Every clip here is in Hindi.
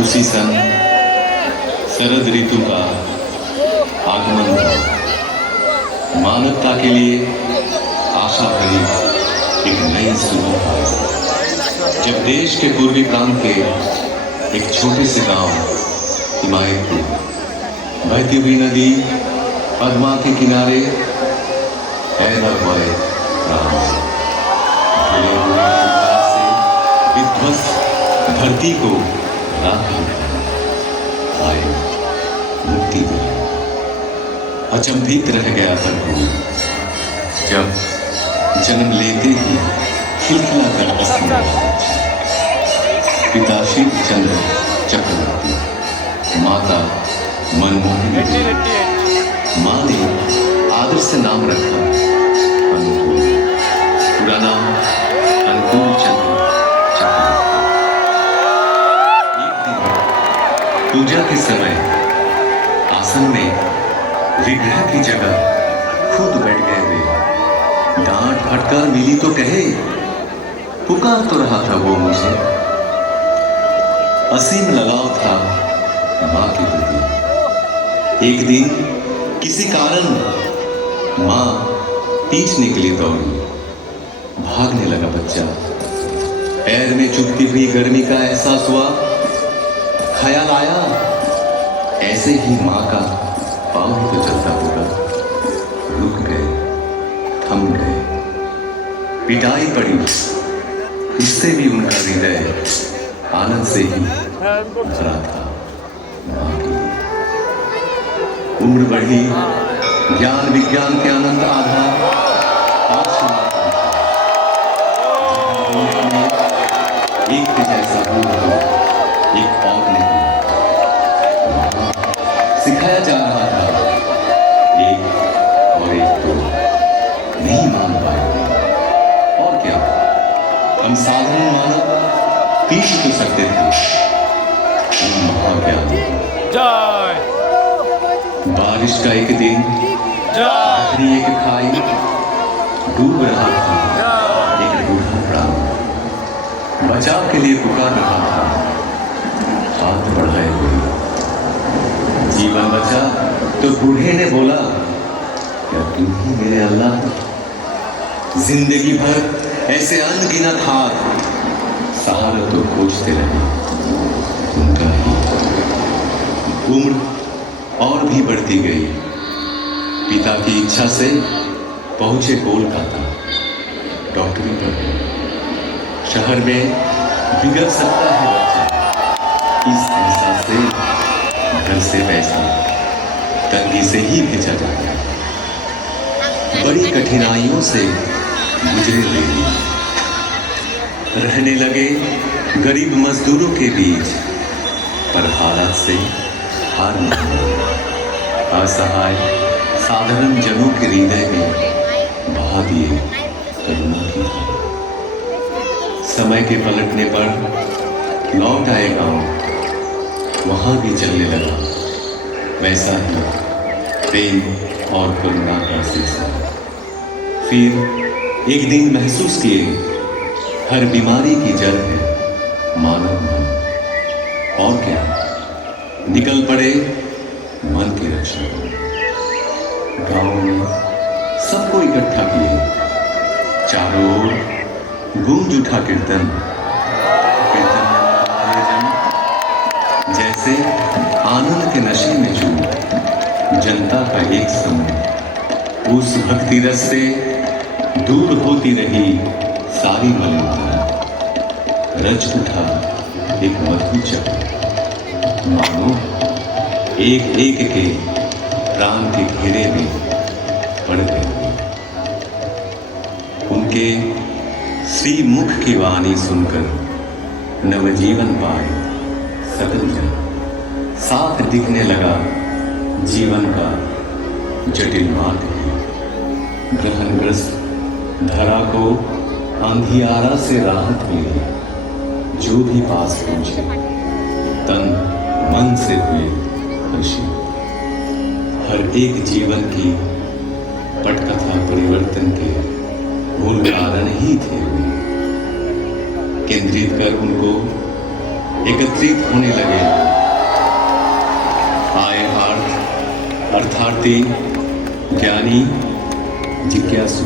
उसी सन शरद ऋतु का आगमन था। मानवता के लिए आशा भरी एक नई सुबह आई जब देश के पूर्वी प्रांत के एक छोटे से गांव हिमायतपुर बहती हुई नदी पद्मा के किनारे हैदर बड़े से विध्वस्त धरती को आए मुक्ति दी। अचंभित रह गया तरकुल जब जन्म लेते ही खिलखिला कर हंसने पिता शिव चंद्र चक्रवर्ती, माता मनमोहनी, माँ ने आदर से नाम रखा अनुकूल, पूरा नाम अनुकूल चंद्र चक्रवर्ती। एक दिन पूजा के समय आसन में विग्रह की जगह खुद बैठ गए वे। डांट फटकार मिली तो कहे, पुकार तो रहा था वो मुझे। असीम लगाव था माँ के प्रति। एक दिन किसी कारण माँ पीछने के लिए दौड़ी। भागने लगा बच्चा। पैर में चुभती हुई गर्मी का एहसास हुआ। ख्याल आया ऐसे ही माँ का पाँव ही तो चलता होगा। रुक गए, थम गए। पिटाई पड़ी, इससे भी उनका हृदय आनंद से ही भरा था। माँ की उम्र बढ़ी, ज्ञान विज्ञान के अनंत आधार एक के जैसा हो, एक और नहीं सिखाया जा रहा था। एक और एक को नहीं मान पाए। और क्या, हम साधारण मानव पीछ तो सकते थे। महाज्ञान बारिश का एक दिन एक खाई डूब रहा था। एक बूढ़ा प्राण बचाव के लिए पुकार रहा था। हाथ बढ़ाए हुए जीवन बचा तो बूढ़े ने बोला, क्या तुम ही मेरे अल्लाह? जिंदगी भर ऐसे अनगिनत हाथ सहारा तो खोजते रहे उनका ही। उम्र और भी बढ़ती गई। पिता की इच्छा से पहुंचे कोलकाता डॉक्टरी पढ़ने। शहर में बिगड़ सकता है बच्चा, इस एहसास से घर से पैसा तंगी से ही भेजा जाता। बड़ी कठिनाइयों से गुजरे हुए रहने लगे गरीब मजदूरों के बीच, पर हालात से हार नहीं। असहाय साधारण जनों के हृदय में बहा दिए करुणा की धारा। समय के पलटने पर लौट आए गांव। वहां भी चलने लगा वैसा ही प्रेम और करुणा का सिलसिला। फिर एक दिन महसूस किए, हर बीमारी की जड़ है मानव मन। और क्या, निकल पड़े मन की रक्षा को। गांव में सबको इकट्ठा किए। चारों ओर गूंज उठा कीर्तन। कीर्तन जैसे आनंद के नशे में झूम जनता का एक समूह उस भक्ति रस से दूर होती रही सारी मलिनता। रच उठा एक मधुर चक्र, मानो एक एक के प्राण के घेरे में पड़ गए। उनके श्री मुख की वाणी सुनकर नवजीवन पाए सकल जन। साफ दिखने लगा जीवन का जटिल मार्ग ही। ग्रहणग्रस्त धरा को अंधियारा से राहत मिली। जो भी पास पहुंचे तन मन से हुए खुशी। हर एक जीवन की पटकथा परिवर्तन के मूल कारण ही थे। केंद्रित कर उनको एकत्रित होने लगे। आए अर्थार्थी, ज्ञानी, जिज्ञासु,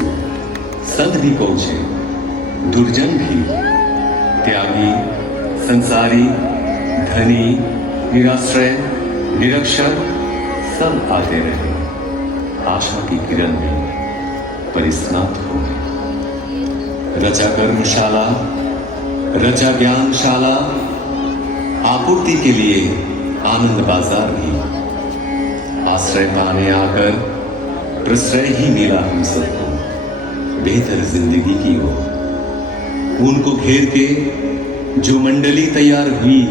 संत भी पहुंचे, दुर्जन भी, त्यागी, संसारी, धनी, निराश्रय, निरक्षर, सब आते रहे। आशा की किरण में परिस्नात हो। रचा कर्मशाला, रचा ज्ञानशाला, आपूर्ति के लिए आनंद बाजार भी। आश्रय पाने आकर प्रश्रय ही मिला हम सबको, बेहतर जिंदगी की ओर। उनको घेर के जो मंडली तैयार हुई,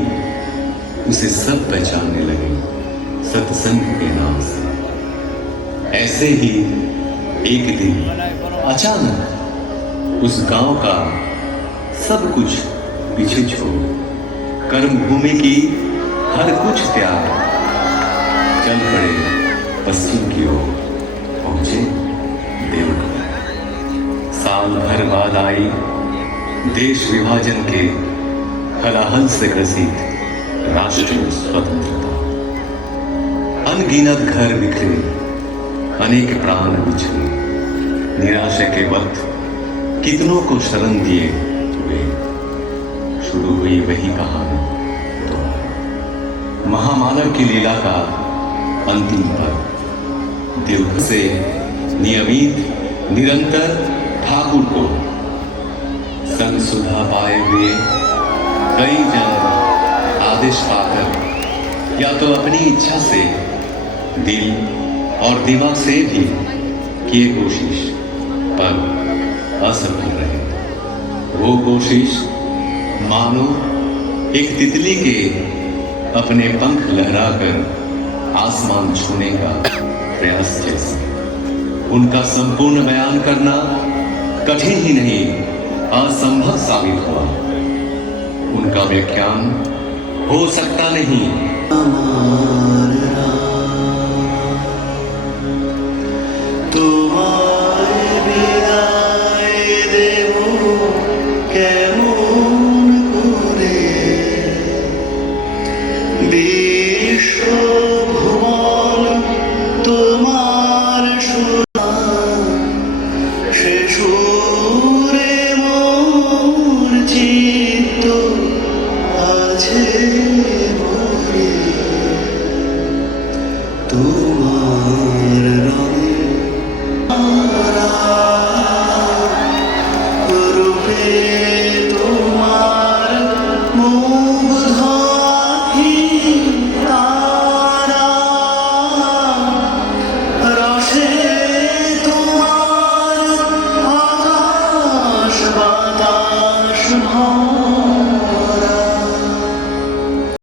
उसे सब पहचानने लगे सत्संग के नाम से। ऐसे ही एक दिन अचानक उस गांव का सब कुछ पीछे छोड़ कर्म भूमि की हर कुछ त्याग चल पड़े पश्चिम की ओर, पहुंचे देवघर। साल भर बाद आई देश विभाजन के हलाहल से ग्रसित राष्ट्रीय स्वतंत्रता। अनगिनत घर बिखरे, अनेक प्राण बिछड़े, निराशा के वक्त कितनों को शरण दिए हुए। शुरू हुई वही कहानी तो महामानव की लीला का अंतिम पद। देवघर से नियमित निरंतर ठाकुर को संग सुधा पाए हुए कई जन आदेश पाकर या तो अपनी इच्छा से दिल और दिमाग से भी किए कोशिश, पर असफल रहे। वो कोशिश मानो एक तितली के अपने पंख लहराकर आसमान छूने का प्रयास जैसा। उनका संपूर्ण बयान करना कठिन ही नहीं, असंभव साबित हुआ। उनका व्याख्यान हो सकता नहीं। तुम्हार मोह